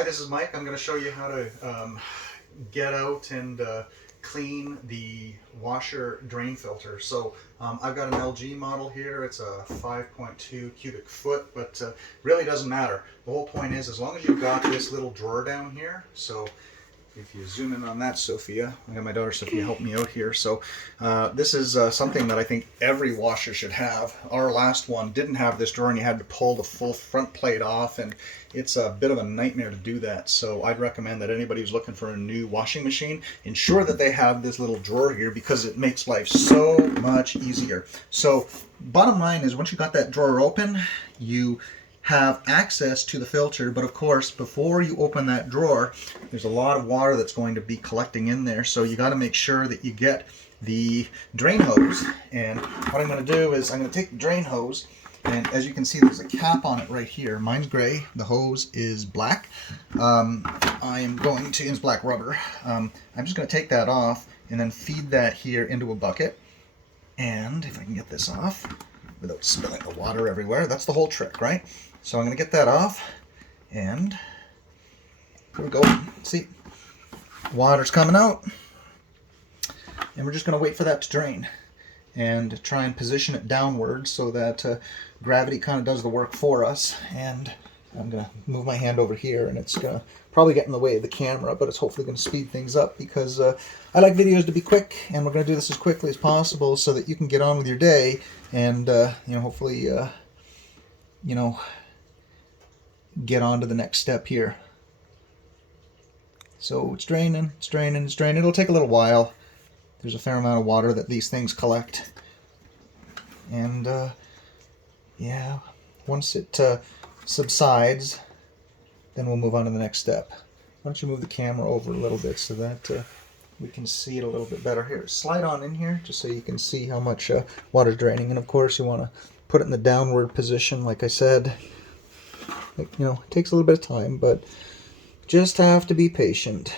Hi, this is Mike. I'm going to show you how to get out and clean the washer drain filter. So I've got an LG model here. It's a 5.2 cubic foot, but really doesn't matter. The whole point is, as long as you've got this little drawer down here, so if you zoom in on that, Sophia, I got my daughter Sophia help me out here. So this is something that I think every washer should have. Our last one didn't have this drawer, and you had to pull the full front plate off, and it's a bit of a nightmare to do that. So I'd recommend that anybody who's looking for a new washing machine, ensure that they have this little drawer here, because it makes life so much easier. So bottom line is, once you got that drawer open, you have access to the filter, but of course before you open that drawer, there's a lot of water that's going to be collecting in there, so you got to make sure that you get the drain hose. And what I'm going to do is I'm going to take the drain hose, and as you can see, there's a cap on it right here. Mine's gray, the hose is black. It's black rubber. I'm just going to take that off and then feed that here into a bucket. And if I can get this off without spilling the water everywhere, that's the whole trick, right? So I'm going to get that off, and here we go. See, water's coming out, and we're just going to wait for that to drain and try and position it downward so that gravity kind of does the work for us. And I'm going to move my hand over here, and it's going to probably get in the way of the camera, but it's hopefully going to speed things up, because I like videos to be quick, and we're going to do this as quickly as possible so that you can get on with your day and hopefully get on to the next step here. So it's draining, it's draining, it's draining. It'll take a little while. There's a fair amount of water that these things collect. And yeah, once it subsides, then we'll move on to the next step. Why don't you move the camera over a little bit so that we can see it a little bit better. Here, slide on in here just so you can see how much water's draining. And of course you want to put it in the downward position, like I said. It takes a little bit of time, but just have to be patient.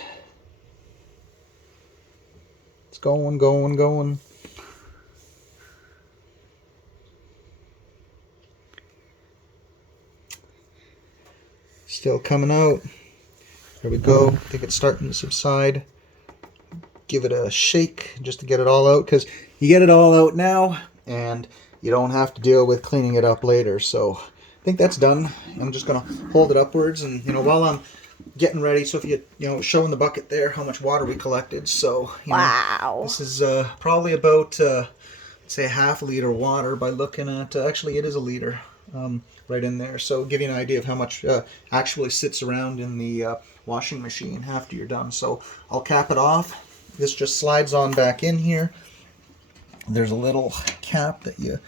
It's going, going, going. Still coming out. There we go. I think it's starting to subside. Give it a shake just to get it all out, because you get it all out now and you don't have to deal with cleaning it up later. So I think that's done. I'm just going to hold it upwards, and while I'm getting ready, so if you showing the bucket there how much water we collected. So wow, this is probably about say a half a liter of water by looking at actually it is a liter right in there. So give you an idea of how much actually sits around in the washing machine after you're done. So I'll cap it off. This just slides on back in here. There's a little cap that you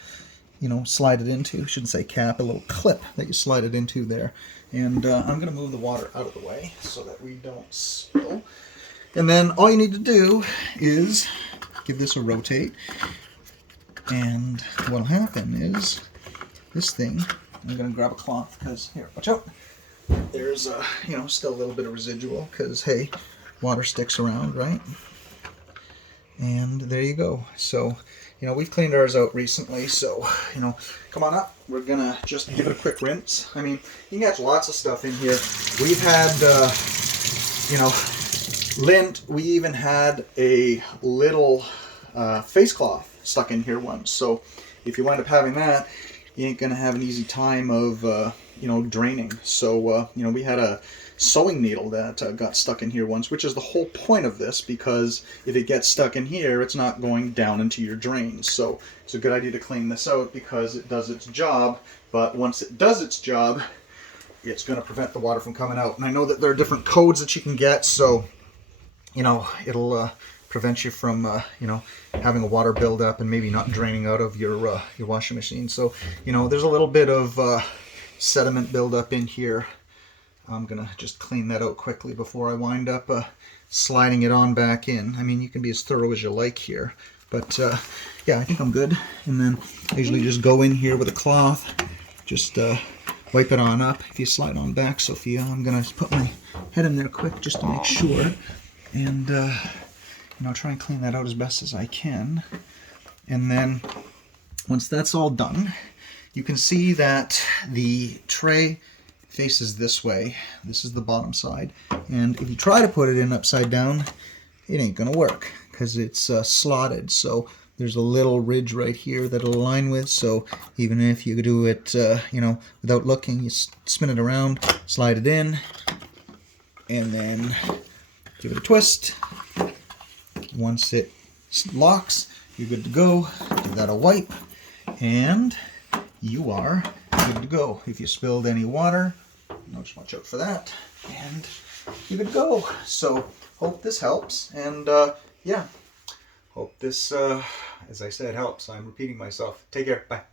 slide it into. I shouldn't say cap, a little clip that you slide it into there. And I'm going to move the water out of the way so that we don't spill. And then all you need to do is give this a rotate. And what'll happen is this thing, I'm going to grab a cloth, because here, watch out. There's still a little bit of residual, because hey, water sticks around, right? And there you go. So we've cleaned ours out recently, so come on up. We're gonna just give it a quick rinse. I mean, you can catch lots of stuff in here. We've had lint. We even had a little face cloth stuck in here once. So if you wind up having that, you ain't gonna have an easy time of draining. So we had a sewing needle that got stuck in here once, which is the whole point of this, because if it gets stuck in here, it's not going down into your drains. So it's a good idea to clean this out, because it does its job, but once it does its job, it's going to prevent the water from coming out. And I know that there are different codes that you can get, so it'll prevent you from having a water buildup and maybe not draining out of your washing machine. So there's a little bit of sediment buildup in here. I'm going to just clean that out quickly before I wind up sliding it on back in. I mean, you can be as thorough as you like here, but yeah, I think I'm good. And then I usually just go in here with a cloth, just wipe it on up. If you slide on back, Sophia, I'm going to put my head in there quick just to make sure, and try and clean that out as best as I can. And then once that's all done, you can see that the tray faces this way. This is the bottom side. And if you try to put it in upside down, it ain't gonna work because it's slotted. So there's a little ridge right here that it'll align with. So even if you do it, you know, without looking, you spin it around, slide it in, and then give it a twist. Once it locks, you're good to go. Give that a wipe, and you are good to go. If you spilled any water, just watch out for that, and you're good to go. So hope this helps, and yeah, hope this, as I said, helps. I'm repeating myself. Take care. Bye.